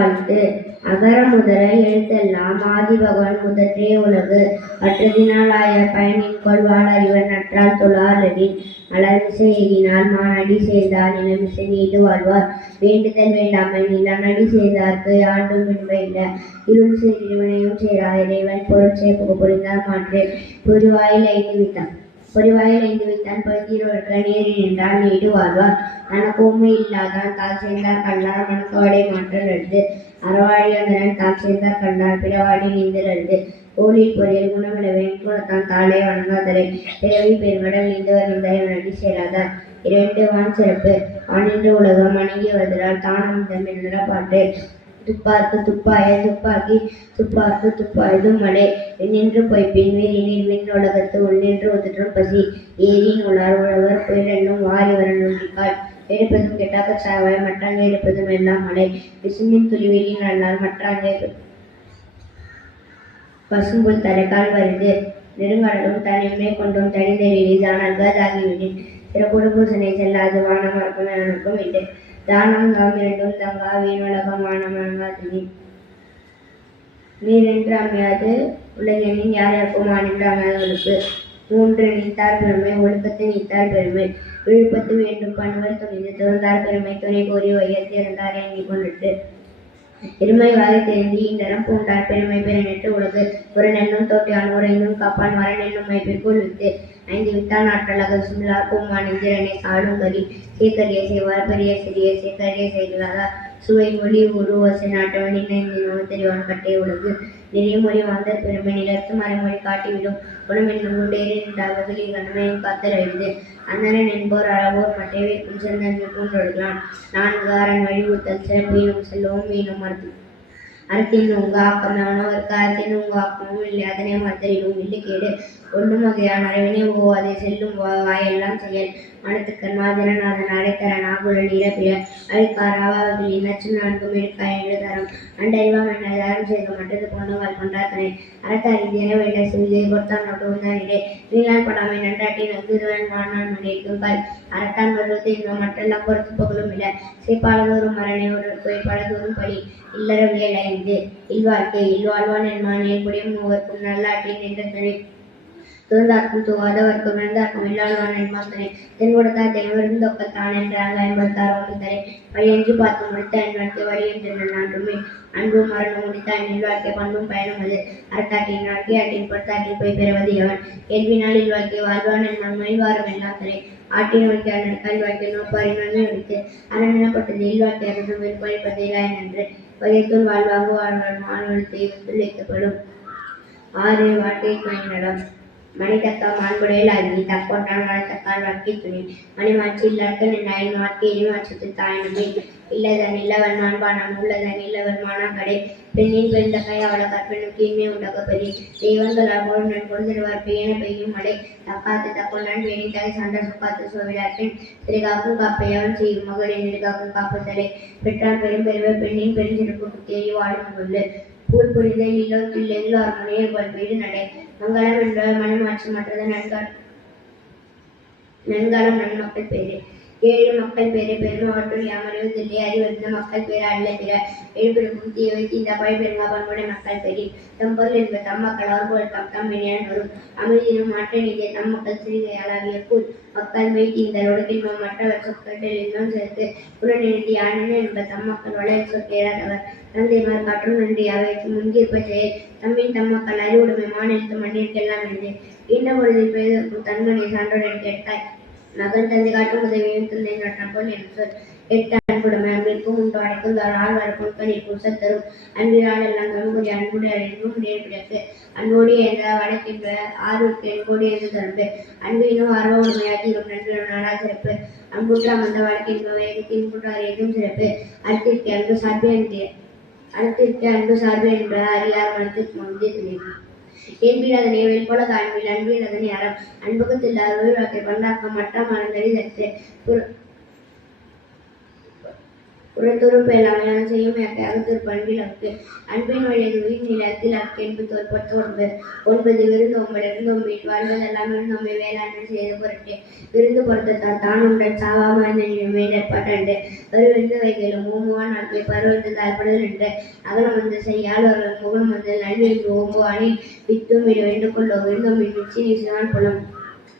வாழ்த்து. அகர முதல எழுத்தெல்லாம் ஆதிபகவன் முதற்றே உலகு. அற்றதினாலாய பயனின்கொள் வாழ்அறிவன் நற்றால் தொழாலெனின் மலர்மிசை எய்தினால் மானடி சேர்ந்தார் நிலமிசை நீடு வாழ்வார். வேண்டுதல் வேண்டாமை நிலனடி சேர்ந்தார்க்கு ஆண்டும் இன்ப இல்ல. இருள் சேர் இருவினையும் சேரா இறைவன் பொருள் சேர்ப்புக புரிந்தார் மாற்று. பொறிவாயில் ஐந்து வித்தான் பகுதியோர்க நேரி நின்றால் நீடு வாழ்வார். தனக்கு உண்மை இல்லாதான் தால் சேர்ந்தார் கல்லார் மனக்கவடை மாற்றல் அழுது. அறவாழி அந்தனன் தால் சேர்ந்தார் கல்லார் பிறவாடி நீந்தல் அழுது. கோலில் பொறியல் குணமிடவேன் குணத்தான் தாளே வணங்காதரை பிறவி பெருங்கடல் நீந்தவர் நீந்தார் நடி சேராதார். இரண்டு வான் சிறப்பு. வானின்று உலகம் வணங்கி வருதலால் தானம் என்ற பாட்டு. துப்பார்க்கு துப்பாய துப்பாக்கி துப்பார்க்கு துப்பாயதும் மழை. விண்ணின்று பொய்ப்பின் வீரினில் விண் உலகத்து உள்நின்று ஒத்துற்றும் பசி. ஏரியின் உளார் உழவர் புயலென்னும் வாரி வரநொன்றிக்கால். எடுப்பதும் கெட்டாக்கச் சாவாய் மற்றாங்கே எடுப்பதும் எல்லாம் மழை. விசும்பின் துளிவெளியின் நல்லால் மற்றாங்கே பசும்புல் தரைக்கால் வருது. நெடுங்கடலும் தனிமை கொண்டும் தனிந்தெழிலி தானங்க தாகிவிடின். சிறப்புடு பூசனை செல்லாது வானம் மறக்கும் எனக்கும் விட்டு. தானம் தாம் இரண்டும் தங்கா வீணுலகம் வானம் வணங்காது. நீரென்று அமையாது உலகெனின் யார் யாருக்கும் வானென்று அமையாதவர்களுக்கு. மூன்று நீத்தார் பெருமை ஒழுக்கத்தை நீத்தார் பெருமை. விழுப்பத்து வேண்டும் பணுவல் துணிந்து துறந்தார் பெருமை துணை கோரி வையத்து இறந்தார் எண்ணி கொண்டிட்டு. இருமை வாகை தெரிந்து இந்தரம் பூண்டார் பெருமை பெருநெட்டு உலகு. ஒரு நெல்லும் தோட்டியான் உரைந்தும் காப்பான் மரண் என்னும் மைப்பிற்குள் வித்து. ஐந்து வித்தான் ஆற்றலாக சுமிழார் பூமான் இந்திரனை சாடும் கரி. சேக்கரிய செய்வார் பெரிய சிறிய சேக்கரிய செய்களாக சுவை மொழி உரு வசை நாட்டவன் இணைந்தினோடு தெரிவான் கட்டை உலகு. நெறியமொழி மாந்தர் பெருமை நிலத்து மறைமொழி காட்டிவிடும். குணமென்னும் குண்டேறி நின்றாவதில் இக்கண்மையும் காத்தல் அழிந்து. அந்தணன் என்போர் அளவோர் மட்டை வைக்கும் செந்தன்மை பூண்டொழுகலான். நான்கு அரண் வழி ஊத்தல் சிறப்பீனும் செல்லவும் வீணும் அறத்தின் உங்க ஆக்கம் அவனவர்க்கு அறத்தின் உங்க ஆக்கமும் இல்லை அதனை மறுத்தலிலும் இல்லை கேடு. ஒன்றும் வகையான அறிவினை ஓவாதை செல்லும் வாயெல்லாம் செயல். மனத்துக்கண் மாதிரன் அதன் அடைத்தரன் ஆகுழல் இறப்பிற அழிக்காராவர்கள் இனச்சும் நான்கும் எடுக்காய தரம். அண்டறிவாம் என்ன தரம் செய்த மற்றது போன்றவாள் கொண்டாத்தனை. அறத்தறிந்தியன வேண்ட சிவிகை பொறுத்தான் நோட்டுவந்தான் இடை. வீணான் படாமை நன்றாட்டி நங்குதுவன் வானான் மணிக்கும் கல். அறத்தான் வருவது இன்னும் மற்றெல்லாம் பொறுத்து புகழும் இல்லை. சேப்பாளதோறும் மரணை ஒரு பலதோறும் பழி. இல்லறவியல் ஐந்து. இல்வாழ்க்கை இல்வாழ்வான் என்மான் ஏற்புடையும் மூவர்க்கும் நல்லாற்றின் என்ற துணை. துறந்தார்க்கும் துவாதவர்க்கும் இழந்தார்க்கும் இல்லாழ்வான் என்மாத்தனை. தென்கொடுத்தார் தென்விருந்தொக்கத்தான் என்றாங்க 56 ஒன்றுதலை. வழியஞ்சு பார்த்து முடித்த என்வாழ்க்கை வழியென்று நான்றுமே. அன்பும் மரணம் முடித்த இல்வாழ்க்கை பண்பும் பயனும் அது. அறத்தாற்றின் வாழ்க்கையாற்றின் பொறுத்தாற்றில் போய் பெறுவது எவன். கேள்வினால் இல்வாழ்க்கை வாழ்வான் என்மான் மொழிவாரம் எல்லாத்தனை. ஆட்டின் வாழ்க்கையான கல்வாழ்க்கை நோப்பாரின் நன்மை உடைத்து. அறநிலப்பட்டது இல்வாழ்க்கை அரசும் வெறுப்பளிப்பது இலாயன் என்று. வயத்துள் வாழ்வாங்கு வாழ்வான் மாணவன் தெய்வத்துள் வைக்கப்படும். 6 வாழ்க்கை துணை நலம். மணித்தக்கா மாண்புடையில் அருகி தக்கொன்றான் வளர்த்தக்கால் வாழ்க்கை துணை. மணிமாட்சி இல்லார்க்கு நின்றாயின் வாழ்க்கை எரிமாட்சித்து தாயினமே. இல்லதன் இல்லவன் மாண்பானான் உள்ளதன் இல்லவன் மானான் கடை. பெண்ணின் பெருந்தகை அவள கற்பெண்ணும் கீழ்மை உண்டக பெரிய. தெய்வங்களால் போல் நன் பொழுதுவார் பெய்யன பெய்யும் மழை. தக்காத்து தக்கொண்டான் பேணித்தாய் சான்ற சுக்காத்து சோவிலாற்றின். சிறுகாக்கும் காப்பையவன் செய்யும் மகளின் நெடுகாக்கும் காப்பு தலை. பெற்றான் பெரும் பெருமை பெண்ணின் பெருஞ்சிறப்பு தேறி வாழும் கொள்ளு. பூல் புரிந்த இல்லோர்க்கில் எல்லோர் முனையில் வீடு நடை. மங்களம் என்ற மணிமாட்சி மற்றது நன்காலம் நன்மக்கள் பேரு. 7 மக்கள் பேரு பெருமவற்றுள் யாமறிவதில்லை அறிவறிந்த மக்கள் பேரு அல்ல பிற. எழுப்பிருக்கும் தீவை தீந்த பழி பெருங்கா பண்புடைய மக்கள் பேரி. தம்பொருள் என்பது தம் மக்கள் அவர்கள் தம் தம் வினையான் வரும். அமைதியினும் மாற்ற நீதிய தம் மக்கள் சிறிகையாளாகிய கூழ். மக்கள் மெய் தீந்தல் ஒடுக்கின்பம் மற்றவர் சொற்கள் இன்னும் சேர்த்து. புறநிறுத்தி ஆனன என்ப தம் மக்கள் வளர் சொற்கேறாதவர். தந்தைமார் காற்றும் நன்றி அவைக்கு முன்கிருப்ப செயல். தம்மின் தம் மக்கள் அறிவுடைமை மாநிலத்து மண்ணிற்கெல்லாம் என்று. இன்ன பொழுதில் பெய்தற்கும் தன்மனை சான்றோடன் கேட்டாய். மகன் தந்தை காட்டும் உதவியும் தந்தை நாட்டான் போல் என்று சொல். 8 அன்புடைமை அன்பிற்கும் உண்டு அடைக்கும் ஆள் வளர்க்கும் கணிக்கும் சத்தரும். அன்பினால் எல்லாம் தம்புரிய அன்புடைய அன்பும் நேர்பிடக்கு. அன்போடு என்ற வழக்கின்ற 6க்கு என்போடு என்று தரம்பு. அன்பினும் அறவுடைமை அதிகம் நன்று நாடா சிறப்பு. அன்புற்ற அமர்ந்த வழக்கின்ற வேகத்தின் கூட்டார் ஏதும் சிறப்பு. அறத்திற்கு அன்பு சார்பு என்ற அறியார் மனத்திற்கு முந்தைய துணை. என்பில் அதனை வெளிப்போல காண்பில் அன்பில் அதனை அறம். அன்புகத்தில் அறுவை வாழ்க்கை பண்டாக்கம் மற்ற மறந்தறி தட்டு. உடத்துறுப்பு எல்லாமே செய்யும் அகத்திற்பண்பிலக்கு அன்பின் வழியதுவி நிலத்தில் அக்கென்பு தோற்பட்டு ஒன்பது விருந்தோம்பல் இருந்தோம்பில் வாழ்வதெல்லாம் இருந்தோம்பை வேளாண்மை செய்து பொருட்டு விருந்து பொருத்தத்தால் தான் உங்கள் சாவாமல் மேற்பட்டு ஒரு விருந்து வைகளும் ஓம்புவான் நாட்களை பருவத்து தாழ்படுதல் என்று அகலம் வந்து செய்யால் அவர்கள் முகம் வந்து நல்விருந்து ஓம்புவானில் வித்தும் விட வேண்டும் கொள்ளோ விருந்தோம்பில் மிச்சி நீசுவான் புலம்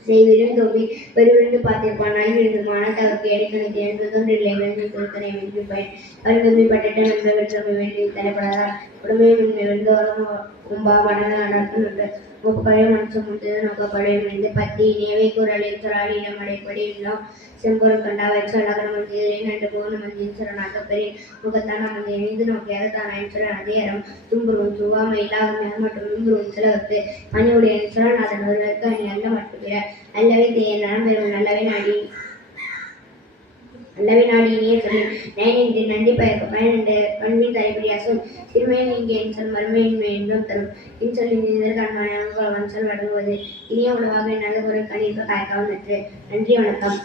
செய்விருந்தோம்பி பெருவிருந்து பார்த்திருப்பான் நல்விருந்து மானத்தவருக்கு எடிக்கணித்து எழுந்தொன்றில்லை விருந்து திருத்தனை வென்று பயன் வருந்தோம்பி பட்டிட்ட நண்ப வெற்றமை வேண்டி தலைப்படாதால் உடமையை மின்மை வென்றோரும் உம்பா மனத நடக்குகின்ற முப்படைய மனசு முந்தது நோக்கப்படையிலிருந்து பத்தி நேவை குரலில் சொராலிடம் அடைப்படி இல்லம் செம்பொருள் கண்டா வச்சு அழகன மந்திரில் நண்டு போன மந்தியின் சரணாக்கப்பெரிய முகத்தான மந்தி இணைந்து நோக்கியாக தான் ஐம்புறன் அதிகாரம் தும்புருவும் துவாமை இல்லாமல் மற்றும் இம்புருவும் சிலவருக்கு பணியுடைய சுரநாதன் ஒருவருக்கு அணி அல்ல மட்டுமிற அல்லவை தேய நலம்பெறும் நல்லவை நாடி இனிய சொல்லி நயனின்றி நன்றி பயக்க பயனண்டு பண்பின் தலைப்படியாசும் சிறுமையை நீங்கி என் சொல் மறுமையின்மை என்றும் தரும் இன்சொல்லின் இதற்கான வன்சொல் வழங்குவது இனிய உணவாக நல்ல குரல் கணிக்க காய்க்காமல் நன்றி வணக்கம்.